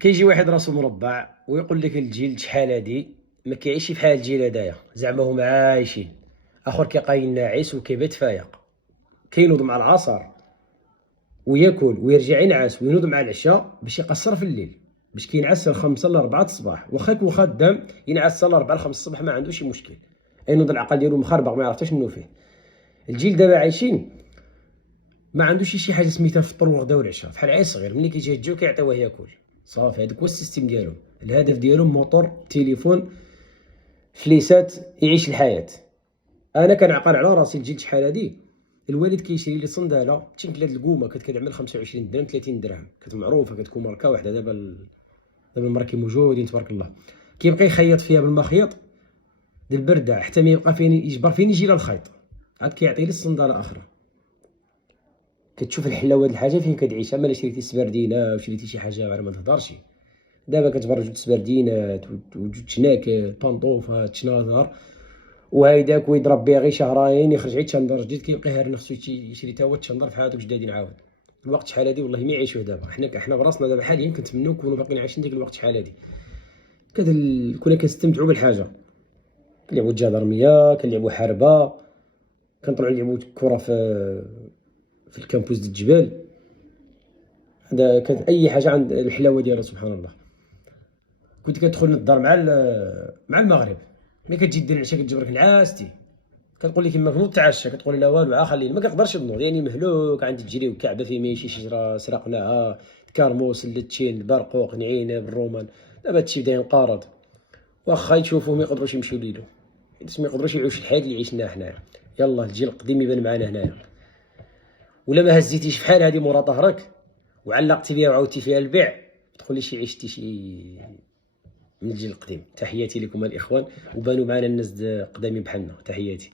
كيجي واحد راسو مربع ويقول لك الجيل شحال هادي ما كيعيش بحال الجيل هدايا، زعما هما عايشين. اخر كيقاين ناعس وكيبات فايق، كينوض مع العصر وياكل ويرجع ينعس وينوض مع العشاء باش يقصر في الليل، باش كينعس 5 ل 4 الصباح. واخا يكون خدام ينعس حتى ل 4 ل 5 الصباح ما عندوش مشكل، ينوض العقل ديالو مخربق ما يعرف حتى شنو فيه. الجيل دابا عايشين ما عندوش شي حاجه سميتها الفطور والغدا والعشاء. فحال عيل صغير ملي كيجي الجو كيعطيوه ياكل صافي، هذاك هو السيستيم ديالهم. الهدف ديالهم موتور تليفون فليسات يعيش الحياه. انا كنعقل على راسي الجيل شحال هادي، الوالد كيشري لي صنداله تنكلات القومه كتعمل 25 درهم 30 درهم، كتمعروفه كتكون ماركه واحده. دابا الماركي موجودين تبارك الله. كيبقى يخيط فيها بالمخيط ديال البرده حتى ما يبقى فين يجبر فين يجي الخيط، عاد كيعطي لي الصنداله اخرى. كتشوف الحلاوه د الحاجه فين كتعيش. اما الا شريتي سبردينه وشريتي شي حاجه ما تهضرش. دابا كتبرج جوج سبردينات وجوج تشناكل بانطوفات تشناظر وهيداك ويضرب بها غير شهرين يخرج عيد تشندر جديد، كيبقى هاري نفسو يشري تا هو تشندر في هذوك جدادين عاود. الوقت شحال هادي والله ما يعيشوه دابا. حنا براسنا دابا حاليا كنتمنوا نكونوا باقيين عايشين ديك الوقت شحال هادي. كنا كنستمتعوا بالحاجه، كنلعبوا الجدرميه كنلعبوا حربه، كنطلعوا نلعبوا كره في الكامبوس ديال الجبال. هذا كانت اي حاجه عند الحلاوه ديالها سبحان الله. كنت كتدخل للدار مع المغرب، ملي كتجي دير العشاء كتجبرك نعاستي، كتقول لك يماك نوض تعشى، كتقول لا والو خليني. ما كنقدرش تنوض يعني مهلوك، عندي تجري وكعبه في ما شي شجره سرقناها، كرموس اللتشين البرقوق نعينه بالرومان. دابا هادشي بدا ينقرض، واخا يشوفوا ما يقدروش يمشيو ليلو، حيت ما يقدروش يعيشوا الحياه اللي عشناها حنايا. يلا الجيل القديم يبان معنا هنايا. ولا ما هزيتيش بحال هذه مورا ظهرك وعلقتي بها وعاودتي فيها البيع، تقولي شي عشتي شي من الجيل القديم. تحياتي لكم الاخوان، وبانوا معنا الناس قدامين بحالنا. تحياتي.